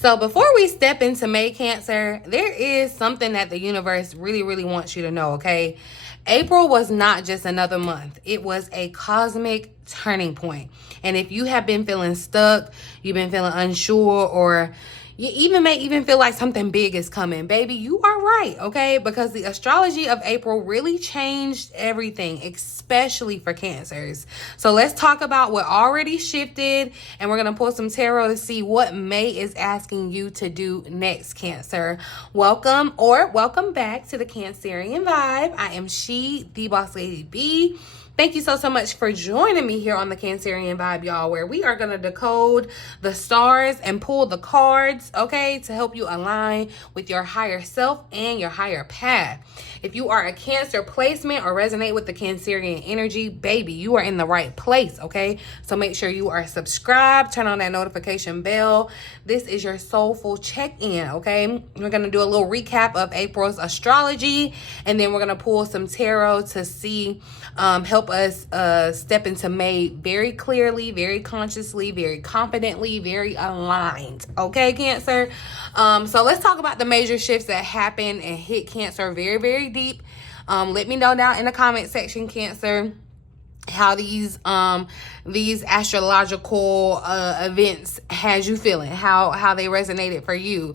So before we step into May, Cancer, there is something that the universe really wants you to know, okay? April was not just another month. It was a cosmic turning point. And if you have been feeling stuck, you've been feeling unsure, or you may even feel like something big is coming, baby, you are right, okay? Because the astrology of April really changed everything, especially for Cancers. So let's talk about what already shifted, and we're going to pull some tarot to see what May is asking you to do next, Cancer. Welcome back to the Cancerian Vibe. I am the Boss Lady B. Thank you so much for joining me here on the Cancerian Vibe, y'all, where we are going to decode the stars and pull the cards, okay, to help you align with your higher self and your higher path. If you are a Cancer placement or resonate with the Cancerian energy, baby, you are in the right place, okay? So make sure you are subscribed, turn on that notification bell. This is your soulful check-in, okay? We're going to do a little recap of April's astrology, and then we're going to pull some tarot to see, help us step into May very clearly, very consciously, very confidently, very aligned, okay, Cancer? So let's talk about the major shifts that happened and hit Cancer very deep. Let me know down in the comment section, Cancer, how these astrological events had you feeling, how they resonated for you.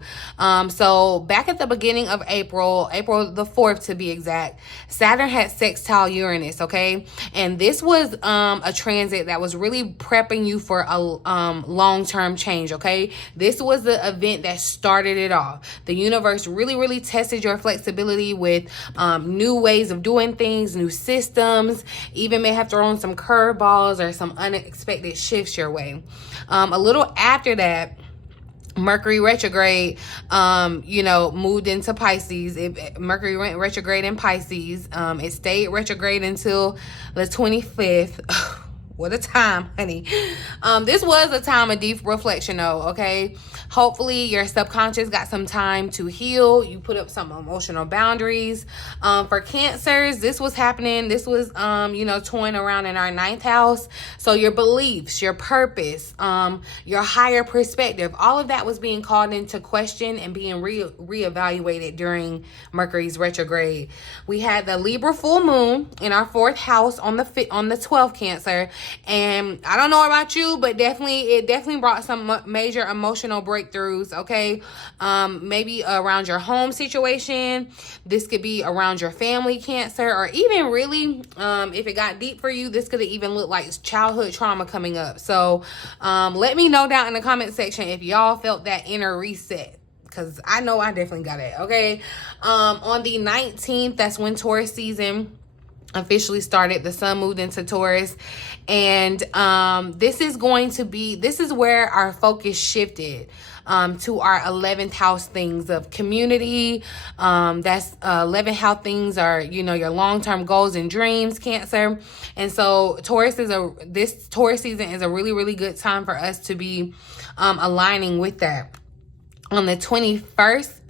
So back at the beginning of April the 4th to be exact, Saturn had sextile Uranus, okay? And this was a transit that was really prepping you for a long-term change, okay? This was the event that started it off. The universe really tested your flexibility with new ways of doing things, new systems, even may have thrown some curveballs or some unexpected shifts your way. A little after that, Mercury Retrograde, moved into Pisces. Mercury went retrograde in Pisces. It stayed retrograde until the 25th. What a time, honey. This was a time of deep reflection, though, okay? Hopefully, your subconscious got some time to heal. You put up some emotional boundaries. For Cancers, this was happening. This was, toying around in our 9th house. So your beliefs, your purpose, your higher perspective, all of that was being called into question and being reevaluated during Mercury's retrograde. We had the Libra full moon in our 4th house on the 12th, Cancer. And I don't know about you, but it definitely brought some major emotional breakthroughs, okay? Maybe around your home situation. This could be around your family, Cancer, or even really, if it got deep for you, this could have even looked like childhood trauma coming up. So let me know down in the comment section if y'all felt that inner reset, because I know I definitely got it, okay? On the 19th, that's when Taurus season officially started. The sun moved into Taurus, and this is where our focus shifted to our 11th house things of community. That's 11th house things are, your long-term goals and dreams, Cancer. And so this Taurus season is a really good time for us to be aligning with that. On the 21st,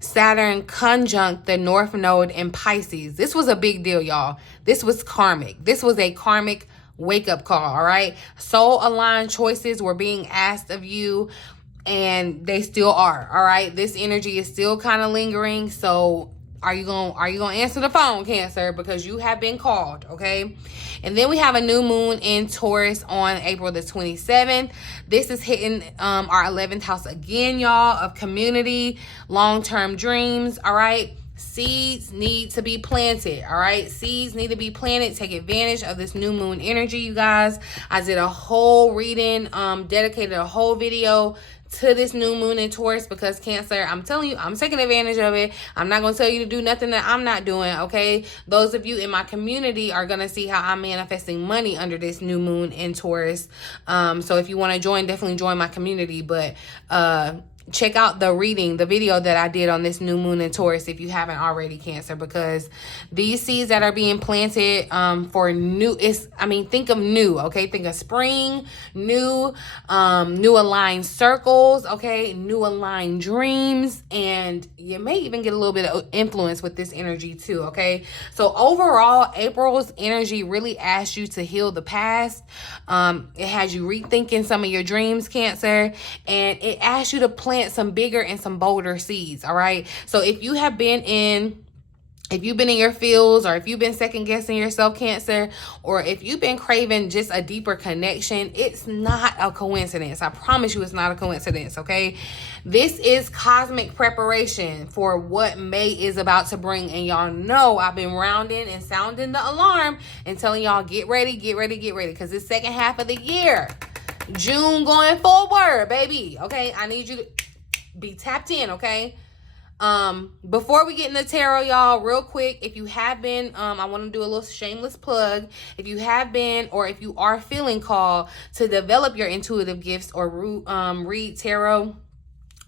Saturn conjunct the North Node in Pisces. This was a big deal, y'all. This was karmic. This was a karmic wake-up call, all right? Soul-aligned choices were being asked of you, and they still are, all right? This energy is still kind of lingering, so are you gonna answer the phone, Cancer? Because you have been called, okay? And then we have a new moon in Taurus on April the 27th. This is hitting our 11th house again, y'all, of community, long-term dreams, all right? Seeds need to be planted, all right? Seeds need to be planted. Take advantage of this new moon energy, you guys. I did a whole reading, dedicated a whole video to this new moon in Taurus, because Cancer, I'm telling you, I'm taking advantage of it. I'm not going to tell you to do nothing that I'm not doing, okay? Those of you in my community are going to see how I'm manifesting money under this new moon in Taurus. So if you want to join, definitely join my community. But check out the video that I did on this new moon in Taurus if you haven't already, Cancer, because these seeds that are being planted for new, think of new, okay? Think of spring, new aligned circles, okay? New aligned dreams, and you may even get a little bit of influence with this energy too, okay? So overall, April's energy really asked you to heal the past. It has you rethinking some of your dreams, Cancer, and it asked you to plan plant some bigger and some bolder seeds, all right? So if you've been in your fields, or if you've been second guessing yourself, Cancer, or if you've been craving just a deeper connection, it's not a coincidence. I promise you it's not a coincidence, okay? This is cosmic preparation for what May is about to bring. And y'all know I've been rounding and sounding the alarm and telling y'all, get ready, get ready, get ready. Because this second half of the year, June going forward, baby, okay? I need you to be tapped in, okay? Before we get into tarot, y'all, real quick, if you have been, I want to do a little shameless plug. If you have been, or if you are feeling called to develop your intuitive gifts or read tarot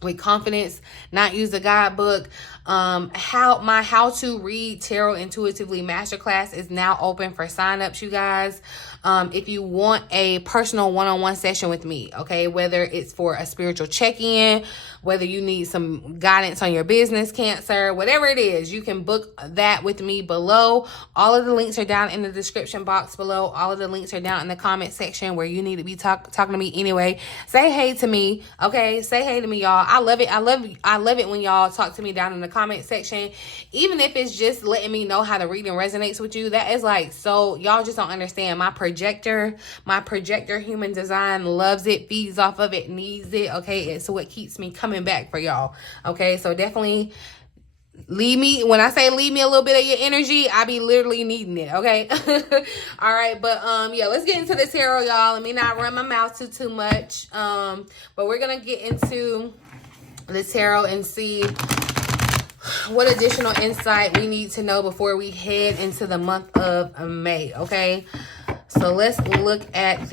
with confidence, not use the guidebook, how to read tarot intuitively masterclass is now open for signups, you guys. If you want a personal one-on-one session with me, okay, whether it's for a spiritual check-in, whether you need some guidance on your business, Cancer, whatever it is, you can book that with me below. All of the links are down in the description box below. All of the links are down in the comment section where you need to be talking to me anyway. Say hey to me, okay? Say hey to me, y'all. I love it. I love it when y'all talk to me down in the comment section. Even if it's just letting me know how the reading resonates with you, that is like, so y'all just don't understand. My projector human design loves it, feeds off of it, needs it, okay? It's what keeps me coming back for y'all, okay? So definitely leave me, when I say leave me a little bit of your energy, I be literally needing it, okay? All right, but yeah, let's get into the tarot, y'all. Let me not run my mouth too much, but we're gonna get into the tarot and see what additional insight we need to know before we head into the month of May, okay? So let's look at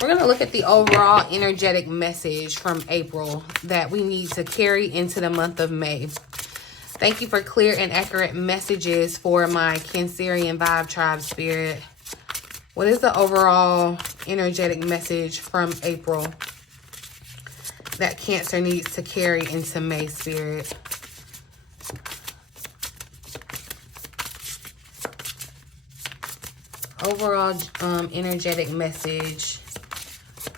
we're going to look at the overall energetic message from April that we need to carry into the month of May. Thank you for clear and accurate messages for my Cancerian vibe tribe spirit. What is the overall energetic message from April that Cancer needs to carry into May, spirit? Overall energetic message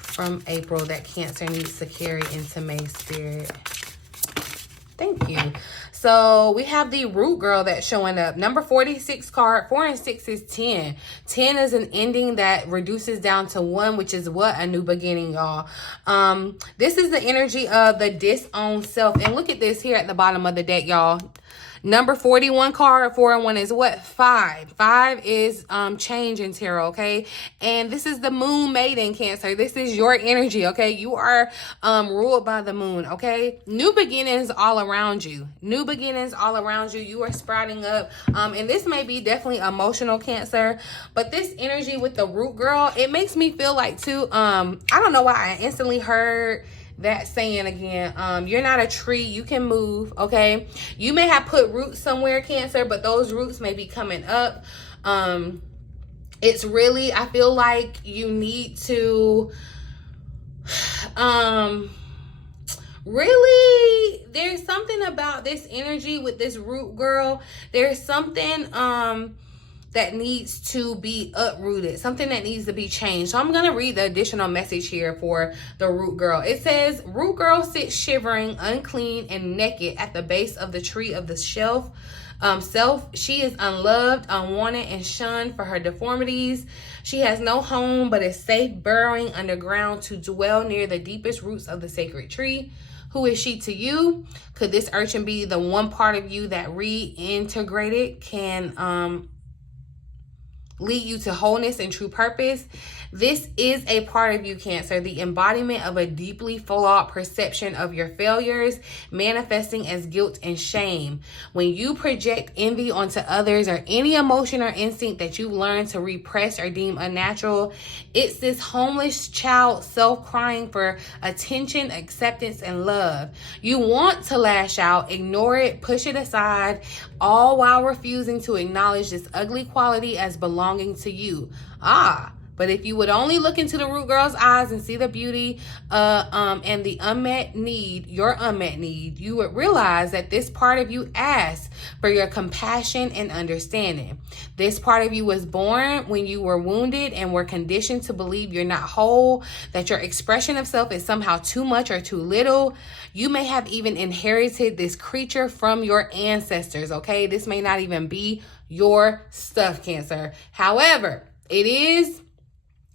from April that Cancer needs to carry into May, spirit. Thank you. So we have the root girl that's showing up. Number 46 card. 4 and 6 is 10. 10 is an ending that reduces down to 1, which is what? A new beginning, y'all. This is the energy of the disowned self. And look at this here at the bottom of the deck, y'all. Number 41 card, 4 and 1 is what? 5. 5 is change in tarot, okay? And this is the moon maiden, Cancer. This is your energy, okay? You are ruled by the moon, okay? New beginnings all around you. New beginnings all around you. You are sprouting up. And this may be definitely emotional, Cancer. But this energy with the root girl, it makes me feel like too, I don't know why I instantly heard that saying again. You're not a tree, you can move, okay? You may have put roots somewhere, Cancer, but those roots may be coming up. It's really, I feel like you need to really, there's something about this energy with this root girl. There's something that needs to be uprooted, something that needs to be changed. So I'm going to read the additional message here for the root girl. It says, root girl sits shivering, unclean, and naked at the base of the tree of the self. She is unloved, unwanted, and shunned for her deformities. She has no home but is safe burrowing underground to dwell near the deepest roots of the sacred tree. Who is she to you? Could this urchin be the one part of you that reintegrated can lead you to wholeness and true purpose? This is a part of you, Cancer, the embodiment of a deeply flawed perception of your failures, manifesting as guilt and shame. When you project envy onto others or any emotion or instinct that you learn to repress or deem unnatural, it's this homeless child self crying for attention, acceptance, and love. You want to lash out, ignore it, push it aside, all while refusing to acknowledge this ugly quality as belonging to you. But if you would only look into the root girl's eyes and see the beauty and the unmet need, your unmet need, you would realize that this part of you asks for your compassion and understanding. This part of you was born when you were wounded and were conditioned to believe you're not whole, that your expression of self is somehow too much or too little. You may have even inherited this creature from your ancestors, okay? This may not even be your stuff, Cancer. However, it is,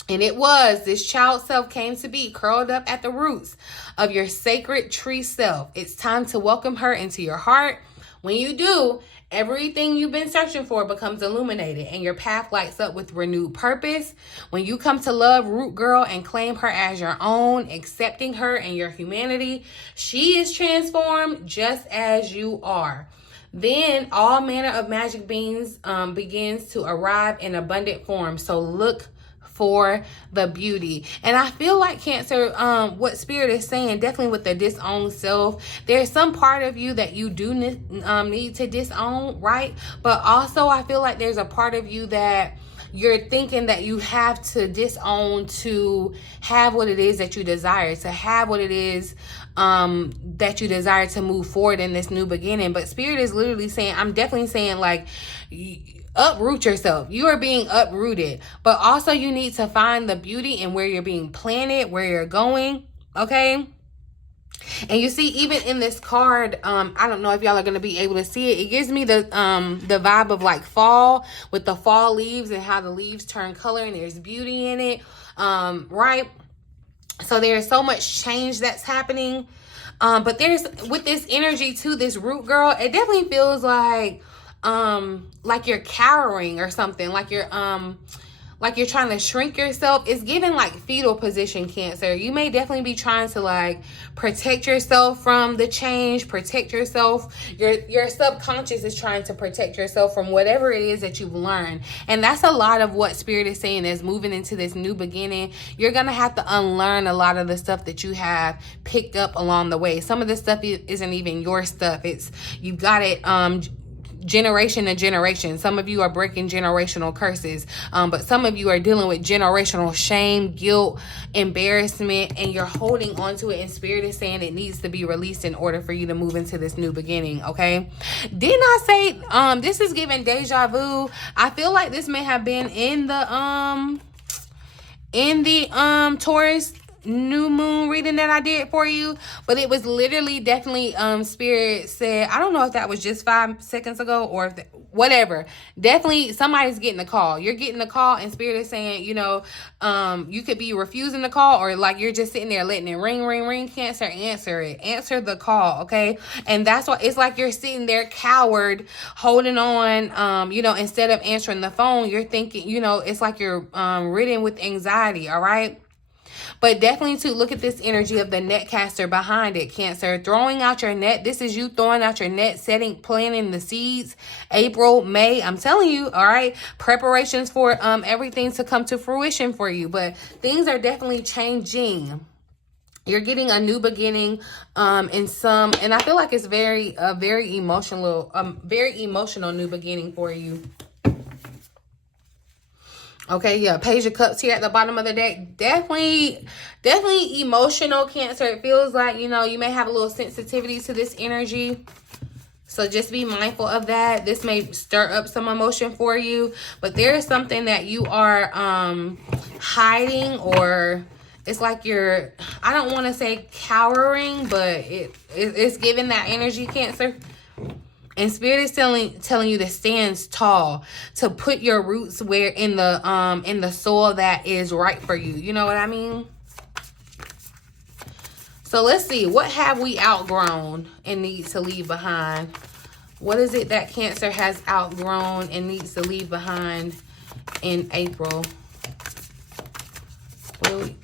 and it was, this child self came to be curled up at the roots of your sacred tree self. It's time to welcome her into your heart. When you do, everything you've been searching for becomes illuminated and your path lights up with renewed purpose. When you come to love Root Girl and claim her as your own, accepting her and your humanity, she is transformed just as you are. Then all manner of magic beings begins to arrive in abundant form. So look for the beauty. And I feel like, Cancer, what Spirit is saying, definitely with the disowned self, there's some part of you that you do need to disown, right? But also I feel like there's a part of you that you're thinking that you have to disown to have what it is that you desire, to have what it is that you desire to move forward in this new beginning. But Spirit is literally saying, I'm definitely saying, like, uproot yourself. You are being uprooted, but also you need to find the beauty in where you're being planted, where you're going, okay? And you see, even in this card, I don't know if y'all are going to be able to see it. It gives me the vibe of like fall, with the fall leaves and how the leaves turn color and there's beauty in it, right? So there's so much change that's happening. But there's, with this energy too, this Root Girl, it definitely feels like you're cowering or something, like you're trying to shrink yourself. It's giving like fetal position, Cancer. You may definitely be trying to like protect yourself from the change, protect yourself. Your subconscious is trying to protect yourself from whatever it is that you've learned. And that's a lot of what Spirit is saying is moving into this new beginning. You're going to have to unlearn a lot of the stuff that you have picked up along the way. Some of this stuff isn't even your stuff. You've got it generation to generation. Some of you are breaking generational curses, but some of you are dealing with generational shame, guilt, embarrassment, and you're holding on to it, and Spirit is saying it needs to be released in order for you to move into this new beginning, okay? Didn't I say this is giving deja vu? I feel like this may have been in the Taurus new moon reading that I did for you, but it was literally definitely Spirit said, I don't know if that was just 5 seconds ago or if whatever, definitely somebody's getting a call. You're getting a call, and Spirit is saying, you know, you could be refusing the call, or like you're just sitting there letting it ring, ring, ring. Cancer, answer it, answer the call, okay? And that's why it's like you're sitting there cowered, holding on, you know, instead of answering the phone, you're thinking, you know, it's like you're ridden with anxiety, all right? But definitely to look at this energy of the net caster behind it, Cancer. Throwing out your net. This is you throwing out your net, planting the seeds. April, May, I'm telling you, all right? Preparations for everything to come to fruition for you. But things are definitely changing. You're getting a new beginning and I feel like it's a very emotional new beginning for you. Okay, yeah, Page of Cups here at the bottom of the deck. Definitely emotional, Cancer. It feels like, you know, you may have a little sensitivity to this energy. So just be mindful of that. This may stir up some emotion for you. But there is something that you are hiding, or it's like you're, I don't want to say cowering, but it's giving that energy, Cancer. And Spirit is telling you to stand tall, to put your roots where in the soil that is right for you. You know what I mean? So let's see, what have we outgrown and need to leave behind? What is it that Cancer has outgrown and needs to leave behind in April? Really?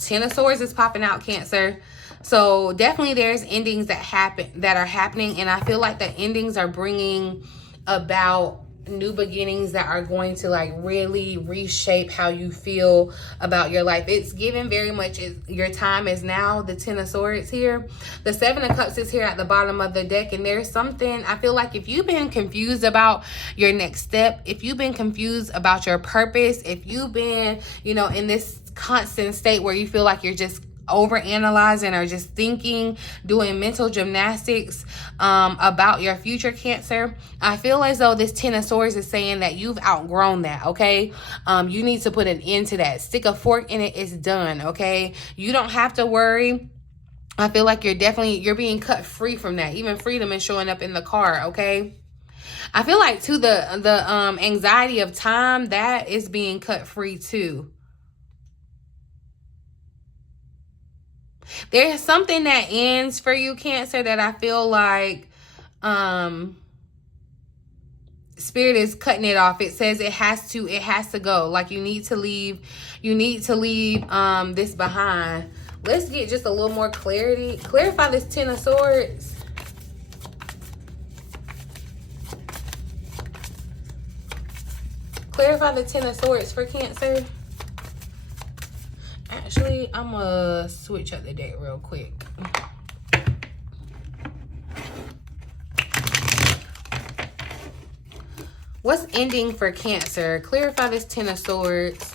Ten of Swords is popping out, Cancer. So definitely there's endings that are happening, and I feel like the endings are bringing about new beginnings that are going to like really reshape how you feel about your life. It's given very much your time is now. The Ten of Swords here, the Seven of Cups is here at the bottom of the deck, and there's something I feel like if you've been confused about your next step, if you've been confused about your purpose, if you've been, you know, in this constant state where you feel like you're just over analyzing or just thinking, doing mental gymnastics about your future, Cancer, I feel as though this Ten of Swords is saying that you've outgrown that, okay? You need to put an end to that. Stick a fork in it. It's done, okay? You don't have to worry. I feel like you're being cut free from that. Even freedom is showing up in the card, okay? I feel like too the anxiety of time, that is being cut free too. There's something that ends for you, Cancer, that I feel like Spirit is cutting it off. It says it has to go. Like you need to leave this behind. Let's get just a little more clarity. Clarify this Ten of Swords. Clarify the Ten of Swords for Cancer. Actually, I'm gonna switch up the deck real quick. What's ending for Cancer? Clarify this Ten of Swords.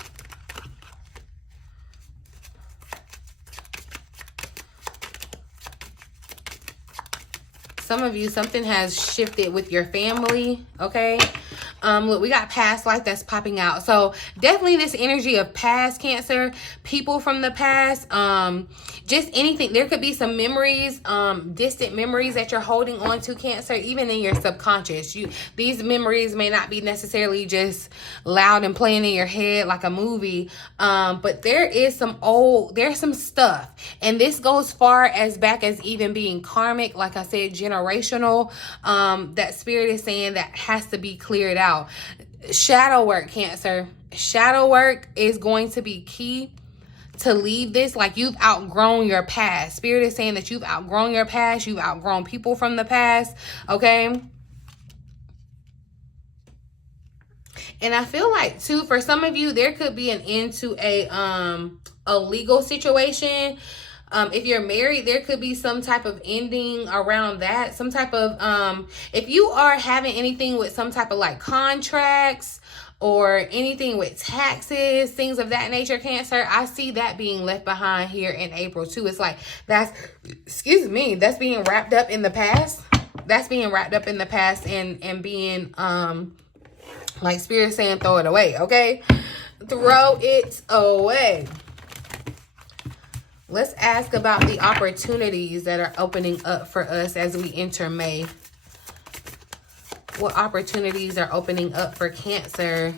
Some of you, something has shifted with your family, okay? Look, we got past life that's popping out. So definitely this energy of past, Cancer, people from the past, just anything. There could be some memories, distant memories that you're holding on to, Cancer, even in your subconscious. These memories may not be necessarily just loud and playing in your head like a movie, but there's some stuff. And this goes far as back as even being karmic, like I said, generational, that Spirit is saying that has to be cleared out. Shadow work, Cancer. Shadow work is going to be key to leave this. Like you've outgrown your past. Spirit is saying that you've outgrown your past. You've outgrown people from the past. Okay. And I feel like too, for some of you, there could be an end to a legal situation. If you're married, there could be some type of ending around that. Some type of, if you are having anything with some type of like contracts or anything with taxes, things of that nature, Cancer, I see that being left behind here in April too. It's like that's being wrapped up in the past. That's being wrapped up in the past and being, like Spirit saying, throw it away, okay? Throw it away. Let's ask about the opportunities that are opening up for us as we enter May. What opportunities are opening up for Cancer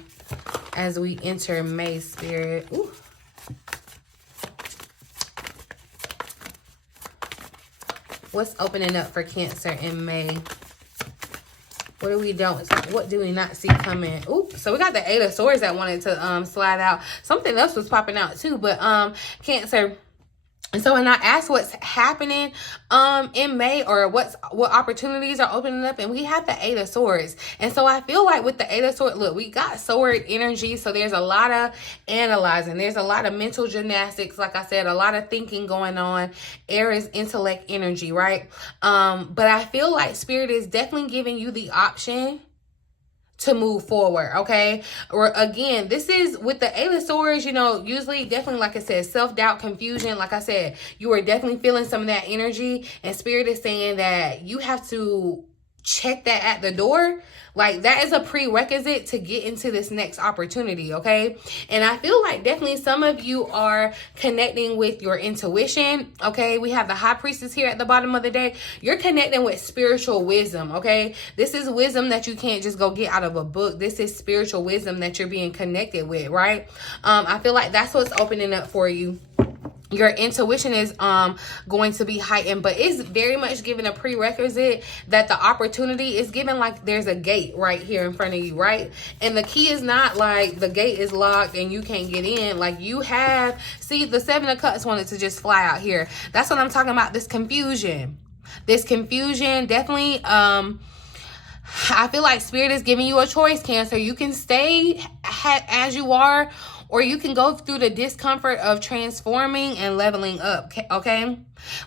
as we enter May, Spirit? Ooh. What's opening up for Cancer in May? What do we not see coming? Ooh, so we got the Eight of Swords that wanted to slide out. Something else was popping out too, but Cancer. And so when I ask what's happening in May, or what opportunities are opening up, and we have the Eight of Swords. And so I feel like with the Eight of Swords, look, we got sword energy. So there's a lot of analyzing. There's a lot of mental gymnastics. Like I said, a lot of thinking going on. Air is intellect energy, right? But I feel like Spirit is definitely giving you the option to move forward, okay? Or again, this is with the Eight of Swords, you know, usually definitely, like I said, self-doubt, confusion. Like I said, you are definitely feeling some of that energy, and Spirit is saying that you have to check that at the door. Like that is a prerequisite to get into this next opportunity, okay? And I feel like definitely some of you are connecting with your intuition, okay? We have the High Priestess here at the bottom of the deck. You're connecting with spiritual wisdom, okay? This is wisdom that you can't just go get out of a book. This is spiritual wisdom that you're being connected with, right? I feel like that's what's opening up for you. Your intuition is going to be heightened, but it's very much given a prerequisite that the opportunity is given, like there's a gate right here in front of you, right? And the key is not like the gate is locked and you can't get in. Like you have, see, the Seven of Cups wanted to just fly out here. That's what I'm talking about, this confusion. This confusion, definitely, I feel like Spirit is giving you a choice, Cancer. You can stay as you are, or you can go through the discomfort of transforming and leveling up, okay?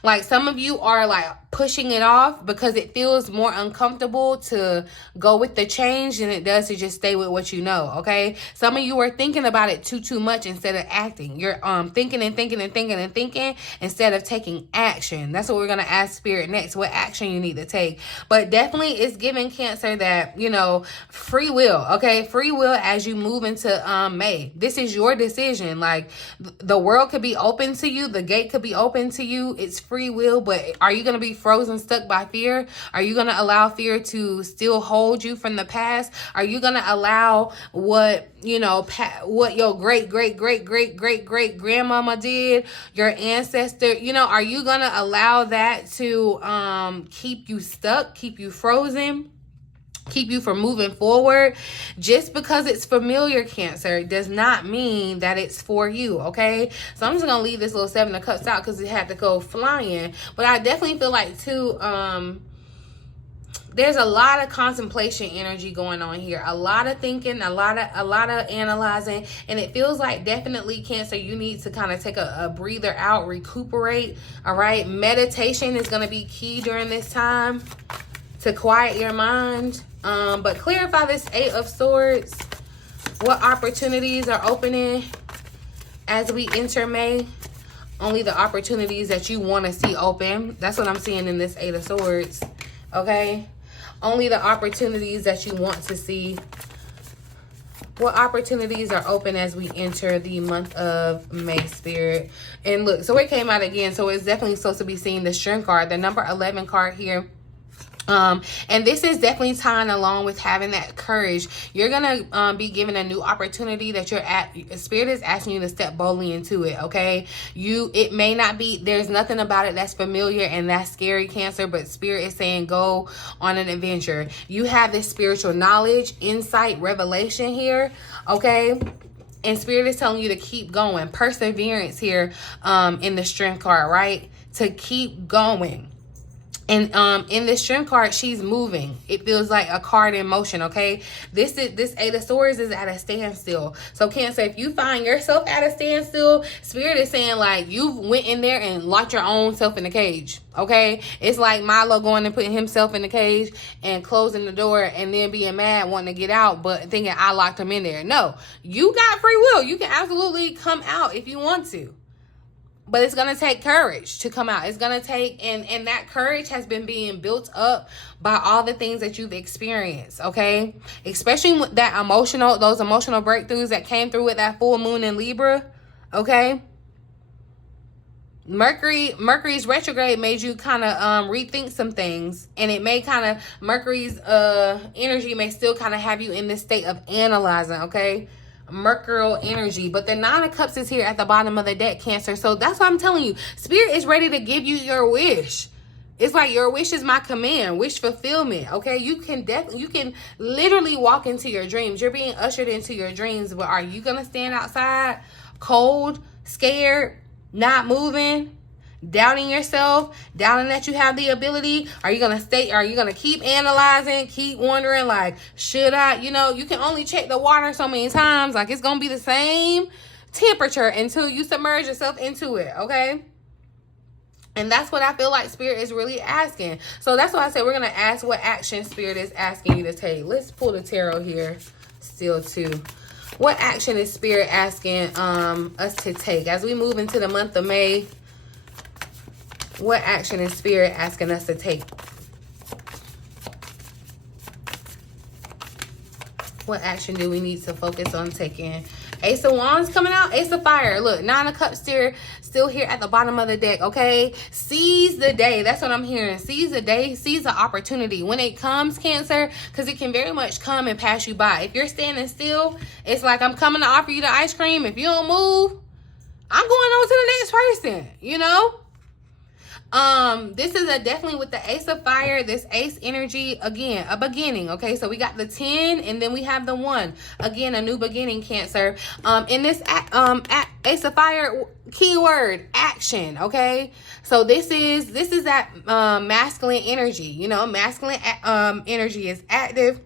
Like some of you are like pushing it off because it feels more uncomfortable to go with the change than it does to just stay with what you know, okay? Some of you are thinking about it too much instead of acting. You're thinking and thinking and thinking and thinking instead of taking action. That's what we're going to ask Spirit next, what action you need to take. But definitely it's giving, Cancer, that, you know, free will, okay? Free will as you move into May. This is your decision. Like the world could be open to you. The gate could be open to you. It's free will, but are you going to be frozen, stuck by fear? Are you going to allow fear to still hold you from the past? Are you going to allow what, you know, what your great grandmama did, your ancestor, you know, are you going to allow that to keep you stuck, keep you frozen? Keep you from moving forward? Just because it's familiar, Cancer, does not mean that it's for you, okay? So I'm just gonna leave this little Seven of Cups out because it had to go flying. But I definitely feel like too, there's a lot of contemplation energy going on here, a lot of thinking, a lot of analyzing, and it feels like definitely, Cancer, you need to kind of take a breather out, recuperate. All right, meditation is going to be key during this time to quiet your mind. But clarify this Eight of Swords. What opportunities are opening as we enter May? Only the opportunities that you want to see open. That's what I'm seeing in this Eight of Swords. Okay? Only the opportunities that you want to see. What opportunities are open as we enter the month of May, Spirit? And look, so it came out again. So it's definitely supposed to be seeing the Strength card, the number 11 card here. And this is definitely tying along with having that courage. You're gonna be given a new opportunity that Spirit is asking you to step boldly into it, okay? It may not be, there's nothing about it that's familiar and that's scary, Cancer, but Spirit is saying go on an adventure. You have this spiritual knowledge, insight, revelation here, okay? And Spirit is telling you to keep going. Perseverance here in the Strength card, right? To keep going. And in this Strength card, she's moving. It feels like a card in motion, okay? This Eight of Swords is at a standstill. So Cancer, if you find yourself at a standstill, Spirit is saying like you went in there and locked your own self in the cage, okay? It's like Milo going and putting himself in the cage and closing the door and then being mad, wanting to get out, but thinking I locked him in there. No, you got free will. You can absolutely come out if you want to. But it's going to take courage to come out. It's going to take, and that courage has been being built up by all the things that you've experienced, okay? Especially with that those emotional breakthroughs that came through with that full moon in Libra, okay? Mercury's retrograde made you kind of rethink some things, and it may kind of, Mercury's energy may still kind of have you in this state of analyzing, okay? Mercurial energy, but the Nine of Cups is here at the bottom of the deck, Cancer. So that's what I'm telling you. Spirit is ready to give you your wish. It's like your wish is my command, wish fulfillment. Okay, you can literally walk into your dreams. You're being ushered into your dreams, but are you gonna stand outside, cold, scared, not moving, doubting yourself, doubting that you have the ability? Are you gonna keep analyzing, keep wondering like, should I? You know, you can only check the water so many times. Like, it's gonna be the same temperature until you submerge yourself into it, okay? And that's what I feel like Spirit is really asking. So that's why I said we're gonna ask what action Spirit is asking you to take. Let's pull the tarot here still too. What action is Spirit asking us to take as we move into the month of May? What action is Spirit asking us to take? What action do we need to focus on taking? Ace of Wands coming out. Ace of Fire. Look, Nine of Cups still here at the bottom of the deck, okay? Seize the day. That's what I'm hearing. Seize the day. Seize the opportunity. When it comes, Cancer, because it can very much come and pass you by. If you're standing still, it's like I'm coming to offer you the ice cream. If you don't move, I'm going on to the next person, you know? This is definitely with the Ace of Fire, this Ace energy, again, a beginning, okay? So we got the 10 and then we have the 1. Again, a new beginning, Cancer. In this Ace of Fire, keyword, action, okay? So this is that masculine energy. You know, masculine energy is active.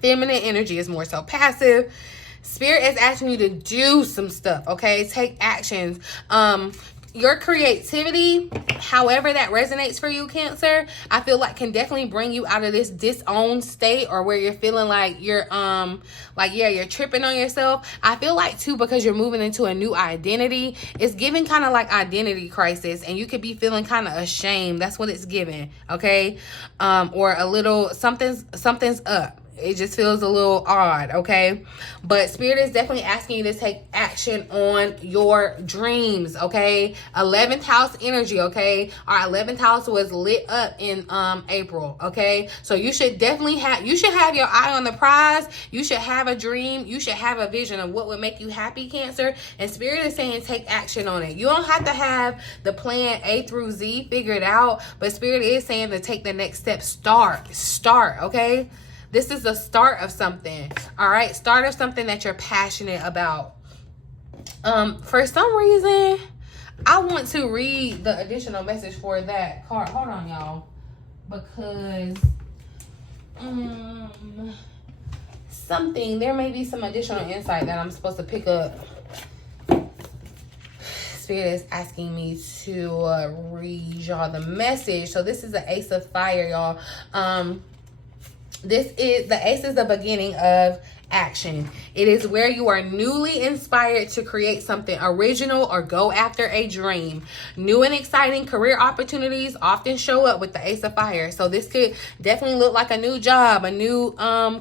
Feminine energy is more so passive. Spirit is asking you to do some stuff, okay? Take actions. Your creativity, however that resonates for you, Cancer, I feel like can definitely bring you out of this disowned state, or where you're feeling like you're you're tripping on yourself. I feel like too, because you're moving into a new identity, it's giving kind of like identity crisis, and you could be feeling kind of ashamed. That's what it's giving, okay? Or a little something's up. It just feels a little odd, okay? But Spirit is definitely asking you to take action on your dreams, okay? 11th house energy, okay? Our 11th house was lit up in April, okay? So you should definitely have your eye on the prize. You should have a dream. You should have a vision of what would make you happy, Cancer. And Spirit is saying take action on it. You don't have to have the plan A through Z figured out, but Spirit is saying to take the next step. Start, okay? This is the start of something, all right? Start of something that you're passionate about. For some reason, I want to read the additional message for that card. Hold on, y'all. Because there may be some additional insight that I'm supposed to pick up. Spirit is asking me to read y'all the message. So this is the Ace of Fire, y'all. This is the Ace is the beginning of action. It is where you are newly inspired to create something original or go after a dream. New and exciting career opportunities often show up with the Ace of Fire. So this could definitely look like a new job, a new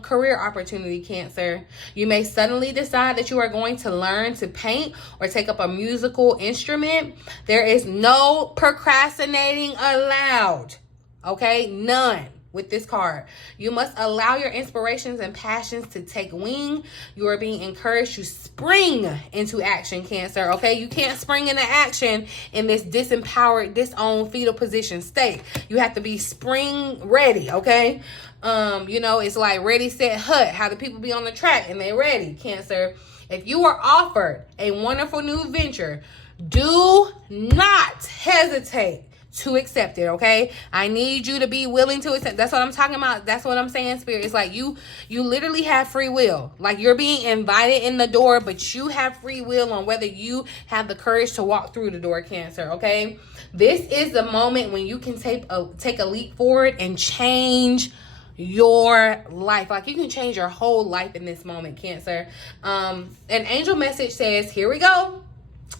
career opportunity, Cancer. You may suddenly decide that you are going to learn to paint or take up a musical instrument. There is no procrastinating allowed. Okay? None. With this card, you must allow your inspirations and passions to take wing. You are being encouraged to spring into action, Cancer. Okay, you can't spring into action in this disempowered, disowned fetal position state. You have to be spring ready. Okay, you know, it's like ready, set, hut. How the people be on the track and they ready, Cancer. If you are offered a wonderful new venture, do not hesitate to accept it, okay? I need you to be willing to accept. That's what I'm talking about. That's what I'm saying, Spirit. It's like you literally have free will. Like you're being invited in the door, but you have free will on whether you have the courage to walk through the door, Cancer, okay? This is the moment when you can take a leap forward and change your life. Like you can change your whole life in this moment, Cancer. An angel message says, here we go.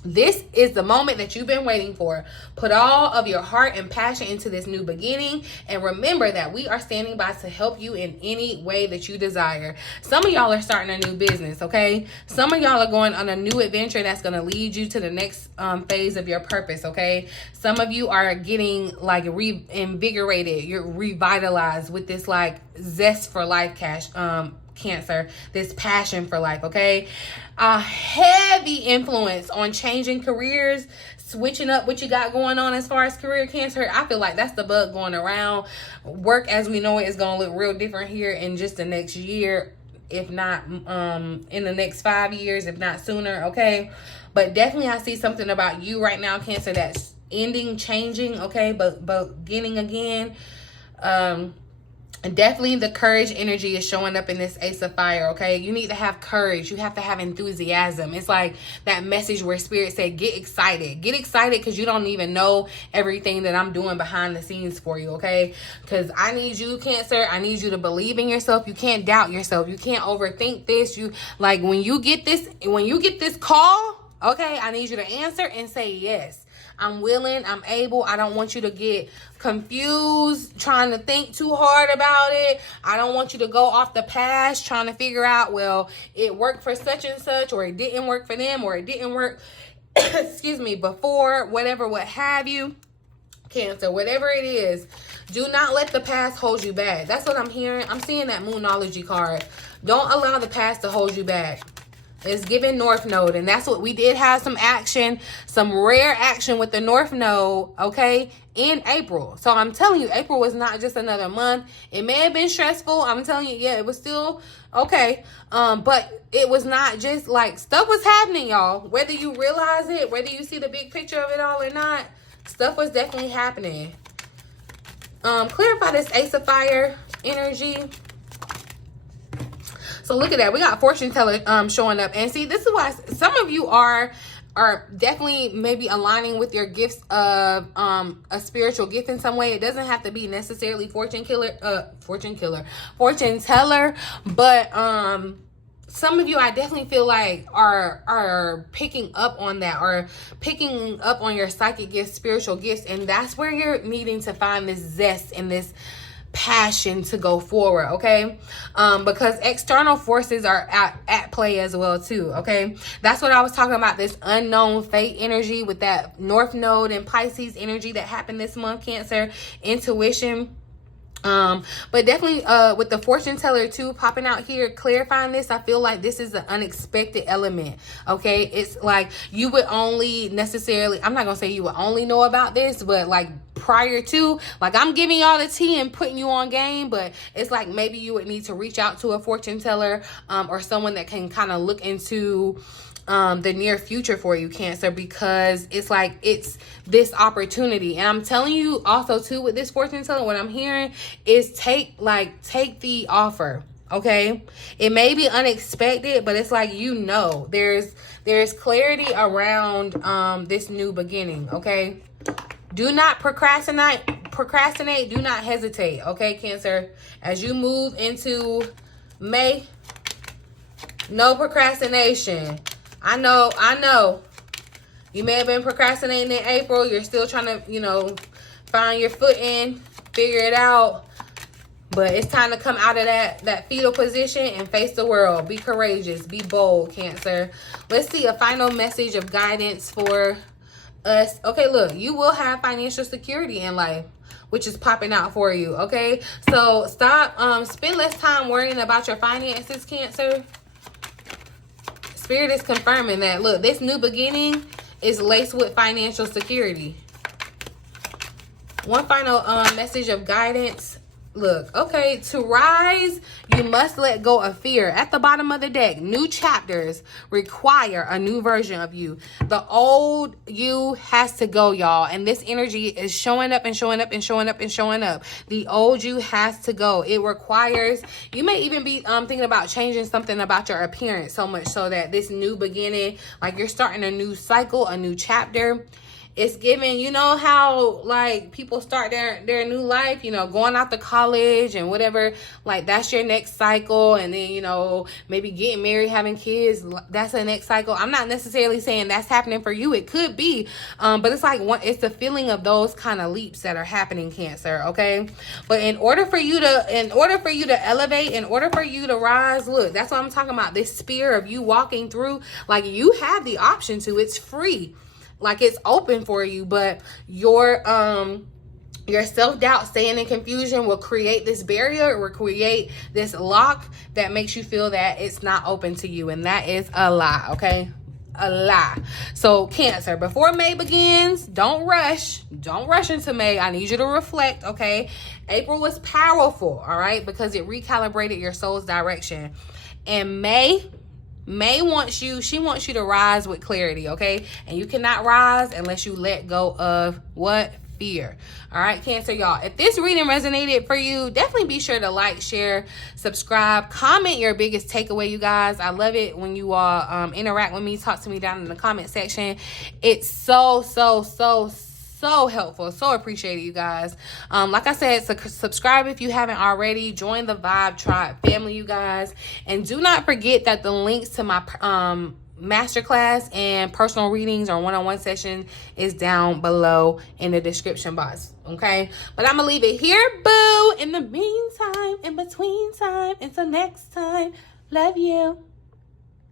This is the moment that you've been waiting for. Put all of your heart and passion into this new beginning. And remember that we are standing by to help you in any way that you desire. Some of y'all are starting a new business, okay? Some of y'all are going on a new adventure that's going to lead you to the next phase of your purpose, okay? Some of you are getting like reinvigorated. You're revitalized with this like zest for life, Cancer, this passion for life, okay? A heavy influence on changing careers, switching up what you got going on as far as career, Cancer. I feel like that's the bug going around. Work as we know it is going to look real different here in just the next year, if not in the next 5 years, if not sooner, okay? But definitely I see something about you right now, Cancer, that's ending, changing, okay, but beginning again. And definitely the courage energy is showing up in this Ace of Fire, okay? You need to have courage. You have to have enthusiasm. It's like that message where Spirit said, get excited. Get excited because you don't even know everything that I'm doing behind the scenes for you, okay? Because I need you, Cancer. I need you to believe in yourself. You can't doubt yourself. You can't overthink this. You like when you get this call, okay, I need you to answer and say yes. I'm willing, I'm able. I don't want you to get confused, trying to think too hard about it. I don't want you to go off the past, trying to figure out, well, it worked for such and such, or it didn't work for them, or it didn't work, excuse me, before, whatever, what have you. Cancer, whatever it is, do not let the past hold you back. That's what I'm hearing. I'm seeing that Moonology card. Don't allow the past to hold you back. It's giving North Node, and that's what we did have some action, some rare action with the North Node, okay, in April. So I'm telling you, April was not just another month. It may have been stressful. I'm telling you, yeah, it was still okay. But it was not just like stuff was happening, y'all. Whether you realize it, whether you see the big picture of it all or not, stuff was definitely happening. Clarify this Ace of Fire energy. So look at that. We got fortune teller showing up. And see, this is why some of you are definitely maybe aligning with your gifts of a spiritual gift in some way. It doesn't have to be necessarily fortune teller, but some of you, I definitely feel like are picking up on that, or picking up on your psychic gifts, spiritual gifts, and that's where you're needing to find this zest and this passion to go forward, okay? Because external forces are at play as well too, okay? That's what I was talking about, this unknown fate energy with that North Node and Pisces energy that happened this month, Cancer, intuition. But definitely with the fortune teller too popping out here, clarifying this, I feel like this is an unexpected element, okay? It's like you would only necessarily, I'm not gonna say you would only know about this, but like prior to, like I'm giving y'all the tea and putting you on game, but it's like maybe you would need to reach out to a fortune teller or someone that can kind of look into the near future for you, Cancer, because it's like it's this opportunity. And I'm telling you also too with this fortune teller, what I'm hearing is take the offer, okay? It may be unexpected, but it's like, you know, there's clarity around this new beginning, okay? Do not procrastinate, do not hesitate, okay, Cancer? As you move into May, no procrastination. I know. You may have been procrastinating in April. You're still trying to, you know, find your footing, figure it out. But it's time to come out of that fetal position and face the world. Be courageous. Be bold, Cancer. Let's see a final message of guidance for us. Okay, look, you will have financial security in life, which is popping out for you, okay? So stop, spend less time worrying about your finances, Cancer. Spirit is confirming that, look, this new beginning is laced with financial security. One final message of guidance. Look, okay, to rise, you must let go of fear. At the bottom of the deck, new chapters require a new version of you. The old you has to go, y'all. And this energy is showing up and showing up and showing up and showing up. The old you has to go. It requires, you may even be thinking about changing something about your appearance, so much so that this new beginning, like you're starting a new cycle, a new chapter. It's giving, you know how like people start their new life, you know, going out to college and whatever, like that's your next cycle. And then, you know, maybe getting married, having kids, that's the next cycle. I'm not necessarily saying that's happening for you. It could be, but it's like it's the feeling of those kind of leaps that are happening, Cancer, okay? But in order for you to elevate, in order for you to rise, look, that's what I'm talking about. This spear of you walking through, like you have the option to, it's free. Like it's open for you, but your self-doubt, staying in confusion will create this barrier, will create this lock that makes you feel that it's not open to you. And that is a lie, okay? A lie. So Cancer, before May begins, don't rush into May. I need you to reflect, okay? April was powerful, all right? Because it recalibrated your soul's direction. And May wants you, she wants you to rise with clarity, okay? And you cannot rise unless you let go of what? Fear. All right, Cancer, y'all. If this reading resonated for you, definitely be sure to like, share, subscribe, comment your biggest takeaway, you guys. I love it when you all interact with me, talk to me down in the comment section. It's so helpful, so appreciated, you guys. Like I said, subscribe if you haven't already. Join the Vibe Tribe family, you guys. And do not forget that the links to my masterclass and personal readings or one-on-one session is down below in the description box, okay? But I'm gonna leave it here, boo. In the meantime, in between time, until next time, love you.